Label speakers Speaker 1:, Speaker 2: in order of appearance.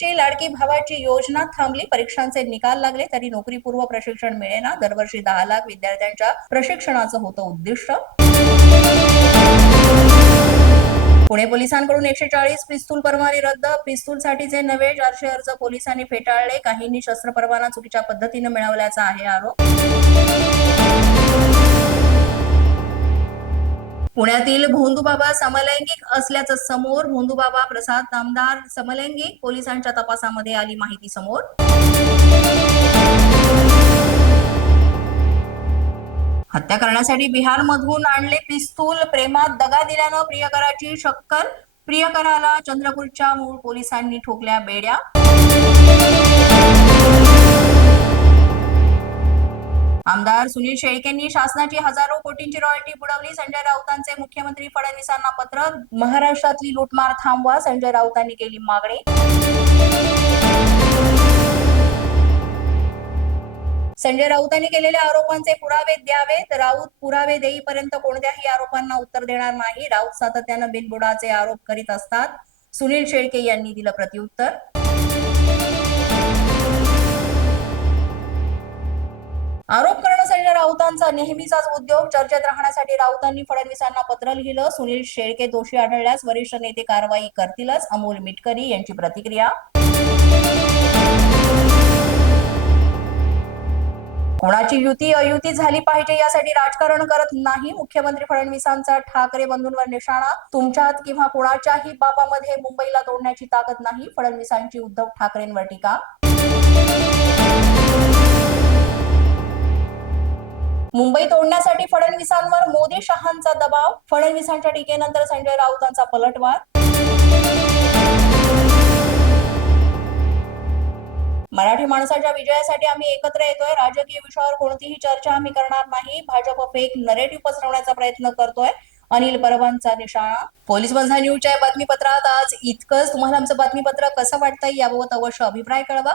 Speaker 1: लाडकी भावाची योजना थांबली. परीक्षांचे निकाल लागले तरी नोकरीपूर्व प्रशिक्षण मिळेना. दरवर्षी दहा लाख विद्यार्थ्यांच्या प्रशिक्षणाचं होतं उद्दिष्ट. पुणे पोलिसांकडून एकशे चाळीस पिस्तूल परवाने रद्द. पिस्तूलसाठीचे नवे चारशे अर्ज पोलिसांनी फेटाळले काहींनी शस्त्र परवाना चुकीच्या पद्धतीनं मिळवल्याचा आहे आरोप. पुण्यातील भोंदूबाबा समलैंगिक असल्याचं समोर भोंदूबाबा प्रसाद नामदार समलैंगिक पोलिसांच्या तपासामध्ये आली माहिती समोर. हत्या करण्यासाठी बिहारमधून आणले पिस्तूल प्रेमात दगा दिल्यानं प्रियकराची शक्कल प्रियकराला चंद्रपूरच्या मूळ पोलिसांनी ठोकल्या बेड्या. आमदार सुनील शेळकेंनी शासनाची हजारो कोटींची रॉयल्टी बुडवली संजय राऊतांचे मुख्यमंत्री फडणवीसांना पत्र. महाराष्ट्रातली लूटमार थांबवा संजय राऊतांनी केली मागणी. संजय राऊतांनी केलेल्या आरोपांचे पुरावे द्यावेत राऊत पुरावे देईपर्यंत कोणत्याही आरोपांना उत्तर देणार नाही. राऊत सातत्यानं बिनबुडाचे आरोप करीत असतात. सुनील शेळके यांनी दिलं प्रत्युत्तर. आरोप करणं राऊतांचा नेहमीचाच उद्योग चर्चेत राहण्यासाठी राऊतांनी फडणवीसांना पत्र लिहिलं. सुनील शेळके दोषी आढळल्यास वरिष्ठ नेते कारवाई करतीलच अमोल मिटकरी यांची प्रतिक्रिया. कोणाची युती अयुती झाली पाहिजे यासाठी राजकारण करत नाही मुख्यमंत्री फडणवीसांचा ठाकरे बंधूंवर निशाणा. तुमच्यात किंवा कोणाच्याही बाबामध्ये मुंबईला तोडण्याची ताकद नाही फडणवीसांची उद्धव ठाकरेंवर टीका. मुंबई तोडण्यासाठी फडणवीसांवर मोदी शहांचा दबाव फडणवीसांच्या टीकेनंतर संजय राऊतांचा पलटवार. मराठी माणसाच्या विजयासाठी आम्ही एकत्र येतोय. राजकीय विषयावर कोणतीही चर्चा आम्ही करणार नाही. भाजप फेक नरेटिव्ह पसरवण्याचा प्रयत्न करतोय. अनिल परबांचा निशाणा. पोलीस बंधा न्यूजच्या बातमीपत्रात आज इतकंच. तुम्हाला आमचं बातमीपत्र कसं वाटतंय याबाबत अवश्य अभिप्राय कळवा.